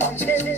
Un chelé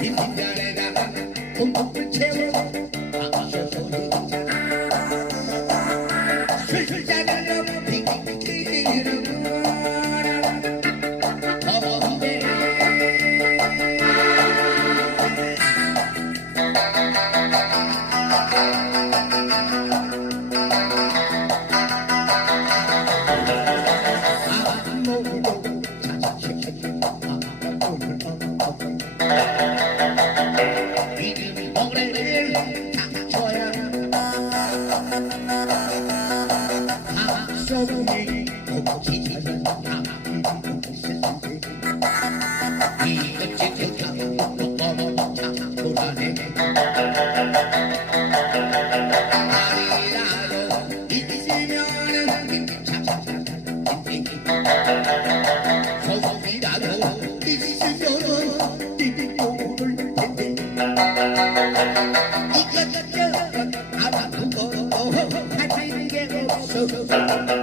빈자 Thank you. So الكوكب